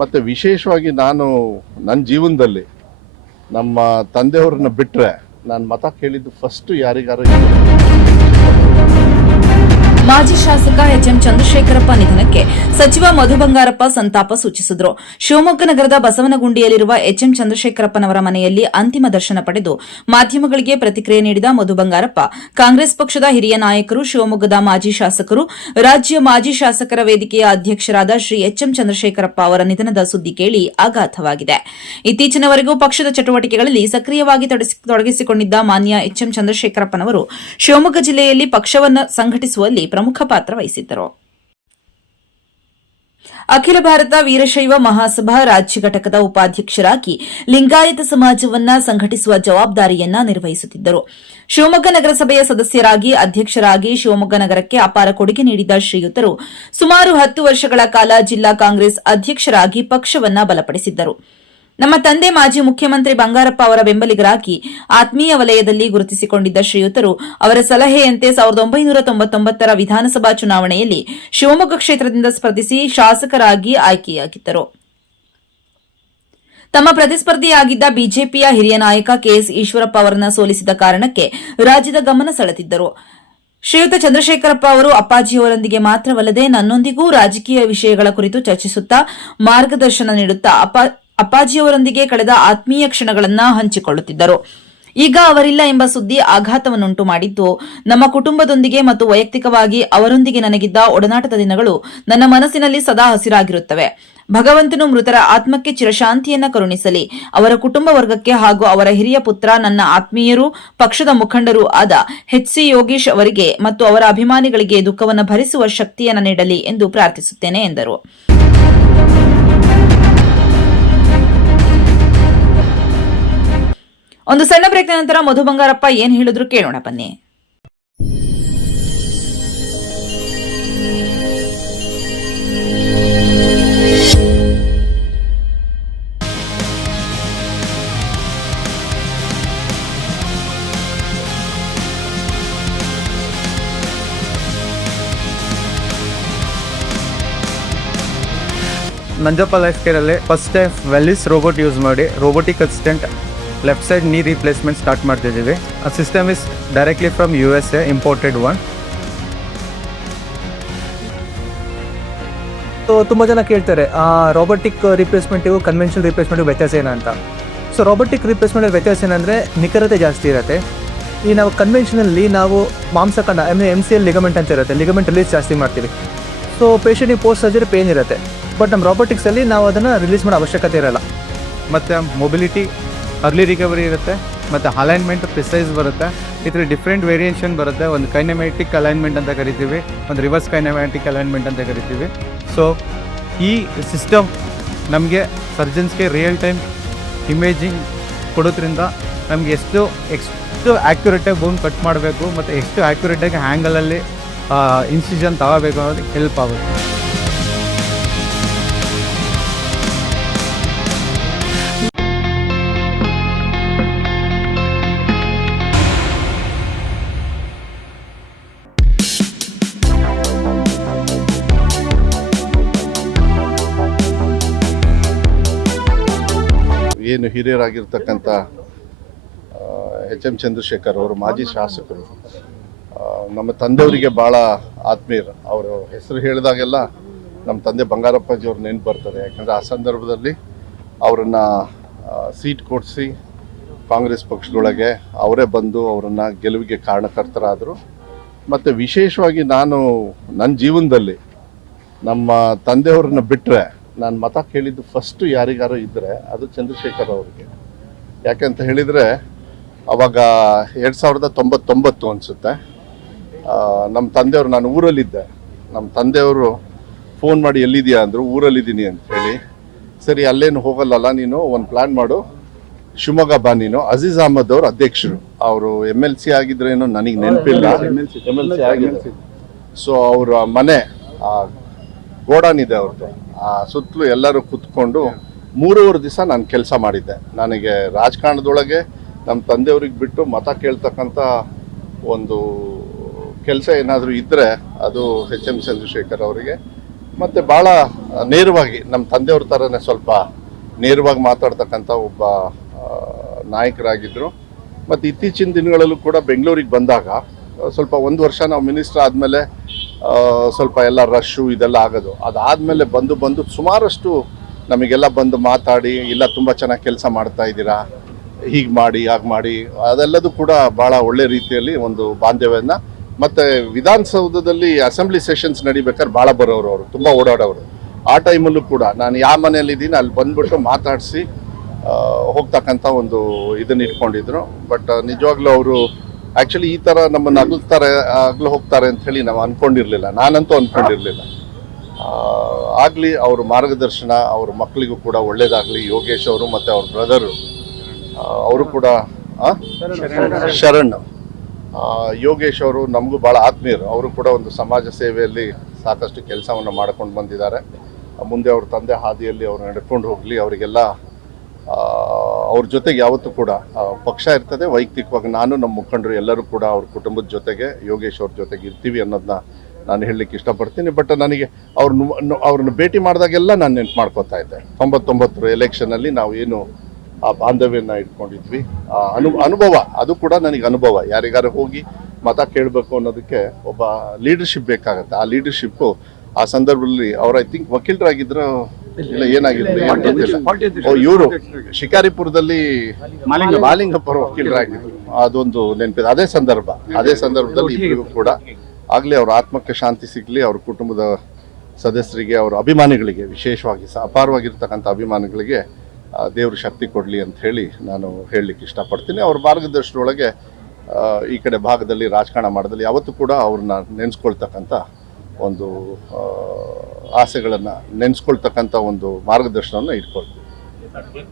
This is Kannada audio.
ಮತ್ತು ವಿಶೇಷವಾಗಿ ನಾನು ನನ್ನ ಜೀವನದಲ್ಲಿ ನಮ್ಮ ತಂದೆಯವ್ರನ್ನ ಬಿಟ್ಟರೆ ನಾನು ಮತ ಕೇಳಿದ್ದು ಫಸ್ಟು ಯಾರಿಗಾರು. ಮಾಜಿ ಶಾಸಕ ಎಚ್ಎಂ ಚಂದ್ರಶೇಖರಪ್ಪ ನಿಧನಕ್ಕೆ ಸಚಿವ ಮಧು ಬಂಗಾರಪ್ಪ ಸಂತಾಪ ಸೂಚಿಸಿದರು. ಶಿವಮೊಗ್ಗ ನಗರದ ಬಸವನಗುಂಡಿಯಲ್ಲಿರುವ ಎಚ್ಎಂ ಚಂದ್ರಶೇಖರಪ್ಪನವರ ಮನೆಯಲ್ಲಿ ಅಂತಿಮ ದರ್ಶನ ಪಡೆದು ಮಾಧ್ಯಮಗಳಿಗೆ ಪ್ರತಿಕ್ರಿಯೆ ನೀಡಿದ ಮಧು ಬಂಗಾರಪ್ಪ, ಕಾಂಗ್ರೆಸ್ ಪಕ್ಷದ ಹಿರಿಯ ನಾಯಕರು, ಶಿವಮೊಗ್ಗದ ಮಾಜಿ ಶಾಸಕರು, ರಾಜ್ಯ ಮಾಜಿ ಶಾಸಕರ ವೇದಿಕೆಯ ಅಧ್ಯಕ್ಷರಾದ ಶ್ರೀ ಎಚ್ಎಂ ಚಂದ್ರಶೇಖರಪ್ಪ ಅವರ ನಿಧನದ ಸುದ್ದಿ ಕೇಳಿ ಆಘಾತವಾಗಿದೆ. ಇತ್ತೀಚಿನವರೆಗೂ ಪಕ್ಷದ ಚಟುವಟಿಕೆಗಳಲ್ಲಿ ಸಕ್ರಿಯವಾಗಿ ತೊಡಗಿಸಿಕೊಂಡಿದ್ದ ಮಾನ್ಯ ಎಚ್ಎಂ ಚಂದ್ರಶೇಖರಪ್ಪನವರು ಶಿವಮೊಗ್ಗ ಜಿಲ್ಲೆಯಲ್ಲಿ ಪಕ್ಷವನ್ನು ಸಂಘಟಿಸುವಲ್ಲಿ ಪ್ರಮುಖ ಪಾತ್ರ ವಹಿಸಿದ್ದರು. ಅಖಿಲ ಭಾರತ ವೀರಶೈವ ಮಹಾಸಭಾ ರಾಜ್ಯ ಘಟಕದ ಉಪಾಧ್ಯಕ್ಷರಾಗಿ ಲಿಂಗಾಯತ ಸಮಾಜವನ್ನ ಸಂಘಟಿಸುವ ಜವಾಬ್ದಾರಿಯನ್ನ ನಿರ್ವಹಿಸುತ್ತಿದ್ದರು. ಶಿವಮೊಗ್ಗ ನಗರಸಭೆಯ ಸದಸ್ಯರಾಗಿ, ಅಧ್ಯಕ್ಷರಾಗಿ ಶಿವಮೊಗ್ಗ ನಗರಕ್ಕೆ ಅಪಾರ ಕೊಡುಗೆ ನೀಡಿದ ಶ್ರೀಯುತರು ಸುಮಾರು 10 ವರ್ಷಗಳ ಕಾಲ ಜಿಲ್ಲಾ ಕಾಂಗ್ರೆಸ್ ಅಧ್ಯಕ್ಷರಾಗಿ ಪಕ್ಷವನ್ನ ಬಲಪಡಿಸಿದ್ದರು. ನಮ್ಮ ತಂದೆ ಮಾಜಿ ಮುಖ್ಯಮಂತ್ರಿ ಬಂಗಾರಪ್ಪ ಅವರ ಬೆಂಬಲಿಗರಾಗಿ ಆತ್ಮೀಯ ವಲಯದಲ್ಲಿ ಗುರುತಿಸಿಕೊಂಡಿದ್ದ ಶ್ರೀಯುತರು ಅವರ ಸಲಹೆಯಂತೆ 1999ರ ವಿಧಾನಸಭಾ ಚುನಾವಣೆಯಲ್ಲಿ ಶಿವಮೊಗ್ಗ ಕ್ಷೇತ್ರದಿಂದ ಸ್ಪರ್ಧಿಸಿ ಶಾಸಕರಾಗಿ ಆಯ್ಕೆಯಾಗಿದ್ದರು. ತಮ್ಮ ಪ್ರತಿಸ್ಪರ್ಧಿಯಾಗಿದ್ದ ಬಿಜೆಪಿಯ ಹಿರಿಯ ನಾಯಕ ಕೆಎಸ್ ಈಶ್ವರಪ್ಪ ಅವರನ್ನು ಸೋಲಿಸಿದ ಕಾರಣಕ್ಕೆ ರಾಜ್ಯದ ಗಮನ ಸೆಳೆದಿದ್ದರು. ಶ್ರೀಯುತ ಚಂದ್ರಶೇಖರಪ್ಪ ಅವರು ಅಪ್ಪಾಜಿಯವರೊಂದಿಗೆ ಮಾತ್ರವಲ್ಲದೆ ನನ್ನೊಂದಿಗೂ ರಾಜಕೀಯ ವಿಷಯಗಳ ಕುರಿತು ಚರ್ಚಿಸುತ್ತಾ ಮಾರ್ಗದರ್ಶನ ನೀಡುತ್ತಾ ಅಪ್ಪಾಜಿಯವರೊಂದಿಗೆ ಕಳೆದ ಆತ್ಮೀಯ ಕ್ಷಣಗಳನ್ನು ಹಂಚಿಕೊಳ್ಳುತ್ತಿದ್ದರು. ಈಗ ಅವರಿಲ್ಲ ಎಂಬ ಸುದ್ದಿ ಆಘಾತವನ್ನುಂಟು ಮಾಡಿದ್ದು, ನಮ್ಮ ಕುಟುಂಬದೊಂದಿಗೆ ಮತ್ತು ವೈಯಕ್ತಿಕವಾಗಿ ಅವರೊಂದಿಗೆ ನನಗಿದ್ದ ಒಡನಾಟದ ದಿನಗಳು ನನ್ನ ಮನಸ್ಸಿನಲ್ಲಿ ಸದಾ ಹಸಿರಾಗಿರುತ್ತವೆ. ಭಗವಂತನು ಮೃತರ ಆತ್ಮಕ್ಕೆ ಚಿರಶಾಂತಿಯನ್ನ ಕರುಣಿಸಲಿ. ಅವರ ಕುಟುಂಬ ವರ್ಗಕ್ಕೆ ಹಾಗೂ ಅವರ ಹಿರಿಯ ಪುತ್ರ, ನನ್ನ ಆತ್ಮೀಯರು, ಪಕ್ಷದ ಮುಖಂಡರು ಆದ ಎಚ್.ಸಿ. ಯೋಗೀಶ್ ಅವರಿಗೆ ಮತ್ತು ಅವರ ಅಭಿಮಾನಿಗಳಿಗೆ ದುಃಖವನ್ನು ಭರಿಸುವ ಶಕ್ತಿಯನ್ನು ನೀಡಲಿ ಎಂದು ಪ್ರಾರ್ಥಿಸುತ್ತೇನೆ ಎಂದರು. ಒಂದು ಸಣ್ಣ ಬ್ರೇಕ್ ನಂತರ ಮಧು ಬಂಗಾರಪ್ಪ ಏನ್ ಹೇಳಿದ್ರು ಕೇಳೋಣ ಬನ್ನಿ. ನಂಜಪ್ಪ ಲೈಫ್ ಕೇರಲ್ಲಿ first time Velys robot use ಮಾಡಿ robotic assistant left side knee replacement start ಮಾಡ್ತಿದ್ದೀವಿ. ಆ system is directly from USA, imported one. So ತುಂಬ ಜನ ಕೇಳ್ತಾರೆ ರೋಬೋಟಿಕ್ ರಿಪ್ಲೇಸ್ಮೆಂಟಿಗೂ ಕನ್ವೆನ್ಷನಲ್ ರಿಪ್ಲೇಸ್ಮೆಂಟಿಗೂ ವ್ಯತ್ಯಾಸ ಏನಂತ. ಸೊ ರೋಬೋಟಿಕ್ ರಿಪ್ಲೇಸ್ಮೆಂಟ್ ವ್ಯತ್ಯಾಸ ಏನಂದರೆ ನಿಖರತೆ ಜಾಸ್ತಿ ಇರುತ್ತೆ. ಈ ನಾವು ಕನ್ವೆನ್ಷನಲ್ಲಿ ನಾವು ಮಾಂಸಖಂಡ MCL ಲಿಗಮೆಂಟ್ ಅಂತ ಇರುತ್ತೆ, ಲಿಗಮೆಂಟ್ ರಿಲೀಸ್ ಜಾಸ್ತಿ ಮಾಡ್ತೀವಿ. ಸೊ ಪೇಷಂಟಿಗೆ ಪೋಸ್ಟ್ ಸರ್ಜರಿ ಪೇನ್ ಇರುತ್ತೆ. ಬಟ್ ನಮ್ಮ ರೋಬೋಟಿಕ್ಸಲ್ಲಿ ನಾವು ಅದನ್ನು ರಿಲೀಸ್ ಮಾಡೋ ಅವಶ್ಯಕತೆ ಇರೋಲ್ಲ. ಮತ್ತು ಮೊಬಿಲಿಟಿ, ಅರ್ಲಿ ರಿಕವರಿ ಇರುತ್ತೆ, ಮತ್ತು ಅಲೈನ್ಮೆಂಟ್ ಪ್ರಿಸೈಸ್ ಬರುತ್ತೆ. ಇದರ ಡಿಫ್ರೆಂಟ್ ವೇರಿಯೇಷನ್ ಬರುತ್ತೆ. ಒಂದು ಕೈನೆಮ್ಯಾಟಿಕ್ ಅಲೈನ್ಮೆಂಟ್ ಅಂತ ಕರಿತೀವಿ, ಒಂದು ರಿವರ್ಸ್ ಕೈನೆಮ್ಯಾಟಿಕ್ ಅಲೈನ್ಮೆಂಟ್ ಅಂತ ಕರಿತೀವಿ. ಸೊ ಈ ಸಿಸ್ಟಮ್ ನಮಗೆ ಸರ್ಜನ್ಸ್ಗೆ ರಿಯಲ್ ಟೈಮ್ ಇಮೇಜಿಂಗ್ ಕೊಡೋದ್ರಿಂದ ನಮಗೆ ಎಷ್ಟು ಆ್ಯಕ್ಯುರೇಟಾಗಿ ಬೋನ್ ಕಟ್ ಮಾಡಬೇಕು ಮತ್ತು ಎಷ್ಟು ಆ್ಯಕ್ಯುರೇಟಾಗಿ ಹ್ಯಾಂಗಲಲ್ಲಿ ಇನ್ಸಿಷನ್ ತಗೋಬೇಕು ಅನ್ನೋದಕ್ಕೆ ಹೆಲ್ಪ್ ಆಗುತ್ತೆ. ಏನು ಹಿರಿಯರಾಗಿರ್ತಕ್ಕಂಥ ಎಚ್.ಎಂ. ಚಂದ್ರಶೇಖರ್ ಅವರು ಮಾಜಿ ಶಾಸಕರು, ನಮ್ಮ ತಂದೆಯವರಿಗೆ ಭಾಳ ಆತ್ಮೀಯರು. ಅವರು ಹೆಸರು ಹೇಳಿದಾಗೆಲ್ಲ ನಮ್ಮ ತಂದೆ ಬಂಗಾರಪ್ಪಾಜಿಯವ್ರು ನೆನಪು ಬರ್ತದೆ. ಯಾಕಂದರೆ ಆ ಸಂದರ್ಭದಲ್ಲಿ ಅವರನ್ನು ಸೀಟ್ ಕೊಡಿಸಿ ಕಾಂಗ್ರೆಸ್ ಪಕ್ಷದೊಳಗೆ ಅವರೇ ಬಂದು ಅವರನ್ನು ಗೆಲುವಿಗೆ ಕಾರಣಕರ್ತರಾದರು. ಮತ್ತು ವಿಶೇಷವಾಗಿ ನಾನು ನನ್ನ ಜೀವನದಲ್ಲಿ ನಮ್ಮ ತಂದೆಯವ್ರನ್ನ ಬಿಟ್ಟರೆ ನಾನು ಮತ ಕೇಳಿದ್ದು ಫಸ್ಟು ಯಾರಿಗಾರು ಇದ್ದರೆ ಅದು ಚಂದ್ರಶೇಖರ್ ಅವರಿಗೆ. ಯಾಕೆಂತ ಹೇಳಿದರೆ ಅವಾಗ 2099 ಅನಿಸುತ್ತೆ, ನಮ್ಮ ತಂದೆಯವರು, ನಾನು ಊರಲ್ಲಿದ್ದೆ, ನಮ್ಮ ತಂದೆಯವರು ಫೋನ್ ಮಾಡಿ ಎಲ್ಲಿದೆಯಾ ಅಂದರು, ಊರಲ್ಲಿದ್ದೀನಿ ಅಂತ ಹೇಳಿ. ಸರಿ, ಅಲ್ಲೇನು ಹೋಗಲ್ಲಲ್ಲ ನೀನು, ಒಂದು ಪ್ಲ್ಯಾನ್ ಮಾಡು, ಶಿವಮೊಗ್ಗ ಬಾ ನೀನು. ಅಜೀಜ್ ಅಹಮದ್ ಅವರು ಅಧ್ಯಕ್ಷರು, ಅವರು MLC ಆಗಿದ್ರೇನೋ ನನಗೆ ನೆನಪಿಲ್ಲ, MLC ಆಗಿದ್ರು. ಸೊ ಅವರ ಮನೆ ಗೋಡಾನ್ ಇದೆ ಅವ್ರದ್ದು, ಆ ಸುತ್ತಲೂ ಎಲ್ಲರೂ ಕೂತ್ಕೊಂಡು 3 ದಿವಸ ನಾನು ಕೆಲಸ ಮಾಡಿದ್ದೆ. ನನಗೆ ರಾಜಕಾರಣದೊಳಗೆ ನಮ್ಮ ತಂದೆಯವ್ರಿಗೆ ಬಿಟ್ಟು ಮತ ಕೇಳ್ತಕ್ಕಂಥ ಒಂದು ಕೆಲಸ ಏನಾದರೂ ಇದ್ದರೆ ಅದು ಎಚ್.ಎಂ. ಚಂದ್ರಶೇಖರ್ ಅವರಿಗೆ. ಮತ್ತು ಭಾಳ ನೇರವಾಗಿ ನಮ್ಮ ತಂದೆಯವ್ರ ಥರನೇ ಸ್ವಲ್ಪ ನೇರವಾಗಿ ಮಾತಾಡ್ತಕ್ಕಂಥ ಒಬ್ಬ ನಾಯಕರಾಗಿದ್ದರು. ಮತ್ತು ಇತ್ತೀಚಿನ ದಿನಗಳಲ್ಲೂ ಕೂಡ ಬೆಂಗಳೂರಿಗೆ ಬಂದಾಗ ಸ್ವಲ್ಪ ಒಂದು ವರ್ಷ ನಾವು ಮಿನಿಸ್ಟರ್ ಆದಮೇಲೆ ಸ್ವಲ್ಪ ಎಲ್ಲ ರಶ್ಶು ಇದೆಲ್ಲ ಆಗೋದು. ಅದಾದಮೇಲೆ ಬಂದು ಸುಮಾರಷ್ಟು ನಮಗೆಲ್ಲ ಬಂದು ಮಾತಾಡಿ, ಇಲ್ಲ ತುಂಬ ಚೆನ್ನಾಗಿ ಕೆಲಸ ಮಾಡ್ತಾ ಇದ್ದೀರಾ, ಹೀಗೆ ಮಾಡಿ ಹಾಗೆ ಮಾಡಿ, ಅದೆಲ್ಲದೂ ಕೂಡ ಭಾಳ ಒಳ್ಳೆ ರೀತಿಯಲ್ಲಿ ಒಂದು ಬಾಂಧವ್ಯನ. ಮತ್ತು ವಿಧಾನಸೌಧದಲ್ಲಿ ಅಸೆಂಬ್ಲಿ ಸೆಷನ್ಸ್ ನಡಿಬೇಕಾದ್ರೆ ಭಾಳ ಬರೋರು, ಅವರು ತುಂಬ ಓಡಾಡೋರು. ಆ ಟೈಮಲ್ಲೂ ಕೂಡ ನಾನು ಯಾವ ಮನೆಯಲ್ಲಿದ್ದೀನಿ ಅಲ್ಲಿ ಬಂದ್ಬಿಟ್ಟು ಮಾತಾಡಿಸಿ ಹೋಗ್ತಕ್ಕಂಥ ಒಂದು ಇದನ್ನು ಇಟ್ಕೊಂಡಿದ್ರು. ಬಟ್ ನಿಜವಾಗ್ಲೂ ಅವರು ಆ್ಯಕ್ಚುಲಿ ಈ ಥರ ನಮ್ಮನ್ನು ಅಗಲು ಹೋಗ್ತಾರೆ ಅಂಥೇಳಿ ನಾವು ಅಂದ್ಕೊಂಡಿರಲಿಲ್ಲ, ನಾನಂತೂ ಅಂದ್ಕೊಂಡಿರಲಿಲ್ಲ. ಆಗಲಿ ಅವ್ರ ಮಾರ್ಗದರ್ಶನ ಅವ್ರ ಮಕ್ಕಳಿಗೂ ಕೂಡ ಒಳ್ಳೇದಾಗಲಿ. ಯೋಗೇಶ್ ಅವರು ಮತ್ತು ಅವ್ರ ಬ್ರದರು ಅವರು ಕೂಡ ಶರಣ್ ಯೋಗೇಶ್ ಅವರು ನಮಗೂ ಭಾಳ ಆತ್ಮೀಯರು. ಅವರು ಕೂಡ ಒಂದು ಸಮಾಜ ಸೇವೆಯಲ್ಲಿ ಸಾಕಷ್ಟು ಕೆಲಸವನ್ನು ಮಾಡ್ಕೊಂಡು ಬಂದಿದ್ದಾರೆ. ಮುಂದೆ ಅವ್ರ ತಂದೆ ಹಾದಿಯಲ್ಲಿ ಅವ್ರು ನಡ್ಕೊಂಡು ಹೋಗಲಿ. ಅವರಿಗೆಲ್ಲ ಅವ್ರ ಜೊತೆಗೆ ಯಾವತ್ತೂ ಕೂಡ ಪಕ್ಷ ಇರ್ತದೆ, ವೈಯಕ್ತಿಕವಾಗಿ ನಾನು ನಮ್ಮ ಮುಖಂಡರು ಎಲ್ಲರೂ ಕೂಡ ಅವ್ರ ಕುಟುಂಬದ ಜೊತೆಗೆ ಯೋಗೇಶ್ ಅವ್ರ ಜೊತೆಗೆ ಇರ್ತೀವಿ ಅನ್ನೋದನ್ನ ನಾನು ಹೇಳಲಿಕ್ಕೆ ಇಷ್ಟಪಡ್ತೀನಿ. ಬಟ್ ನನಗೆ ಅವ್ರನ್ನ ಭೇಟಿ ಮಾಡಿದಾಗೆಲ್ಲ ನಾನು ನೆನ್ಪು ಮಾಡ್ಕೋತಾ ಇದ್ದೆ. 99 ಎಲೆಕ್ಷನಲ್ಲಿ ನಾವು ಏನು ಆ ಬಾಂಧವ್ಯನ ಇಟ್ಕೊಂಡಿದ್ವಿ, ಅನುಭವ ಅದು ಕೂಡ ನನಗೆ ಅನುಭವ. ಯಾರಿಗಾರು ಹೋಗಿ ಮತ ಕೇಳಬೇಕು ಅನ್ನೋದಕ್ಕೆ ಒಬ್ಬ ಲೀಡರ್ಶಿಪ್ ಬೇಕಾಗತ್ತೆ. ಆ ಲೀಡರ್ಶಿಪ್ಪು ಆ ಸಂದರ್ಭದಲ್ಲಿ ಅವ್ರು ಐ ಥಿಂಕ್ ವಕೀಲರಾಗಿದ್ರು, ಇಲ್ಲ ಏನಾಗಿದ್ರು ಇವರು ಶಿಕಾರಿಪುರದಲ್ಲಿ ಮಾಲಿಂಗಪ್ಪರ ವಕೀಲರಾಗಿದ್ರು. ಅದೊಂದು ನೆನಪಿದೆ. ಅದೇ ಸಂದರ್ಭದಲ್ಲಿ ಇಬ್ಬರಿಗೂ ಕೂಡ ಆಗಲಿ ಅವ್ರ ಆತ್ಮಕ್ಕೆ ಶಾಂತಿ ಸಿಗಲಿ, ಅವ್ರ ಕುಟುಂಬದ ಸದಸ್ಯರಿಗೆ, ಅವ್ರ ಅಭಿಮಾನಿಗಳಿಗೆ, ವಿಶೇಷವಾಗಿ ಅಪಾರವಾಗಿರ್ತಕ್ಕಂಥ ಅಭಿಮಾನಿಗಳಿಗೆ ದೇವರು ಶಕ್ತಿ ಕೊಡಲಿ ಅಂತ ಹೇಳಿ ನಾನು ಹೇಳಲಿಕ್ಕೆ ಇಷ್ಟಪಡ್ತೀನಿ. ಅವ್ರ ಮಾರ್ಗದರ್ಶನದೊಳಗೆ ಈ ಕಡೆ ಭಾಗದಲ್ಲಿ ರಾಜಕಾರಣ ಮಾಡೋದಲ್ಲಿ ಯಾವತ್ತೂ ಕೂಡ ಅವ್ರನ್ನ ನೆನೆಸ್ಕೊಳ್ತಕ್ಕಂಥ ಒಂದು ಆಸೆಗಳನ್ನು ನೆನೆಸ್ಕೊಳ್ತಕ್ಕಂಥ ಒಂದು ಮಾರ್ಗದರ್ಶನವನ್ನು ಇಟ್ಕೊಳ್ತೀವಿ.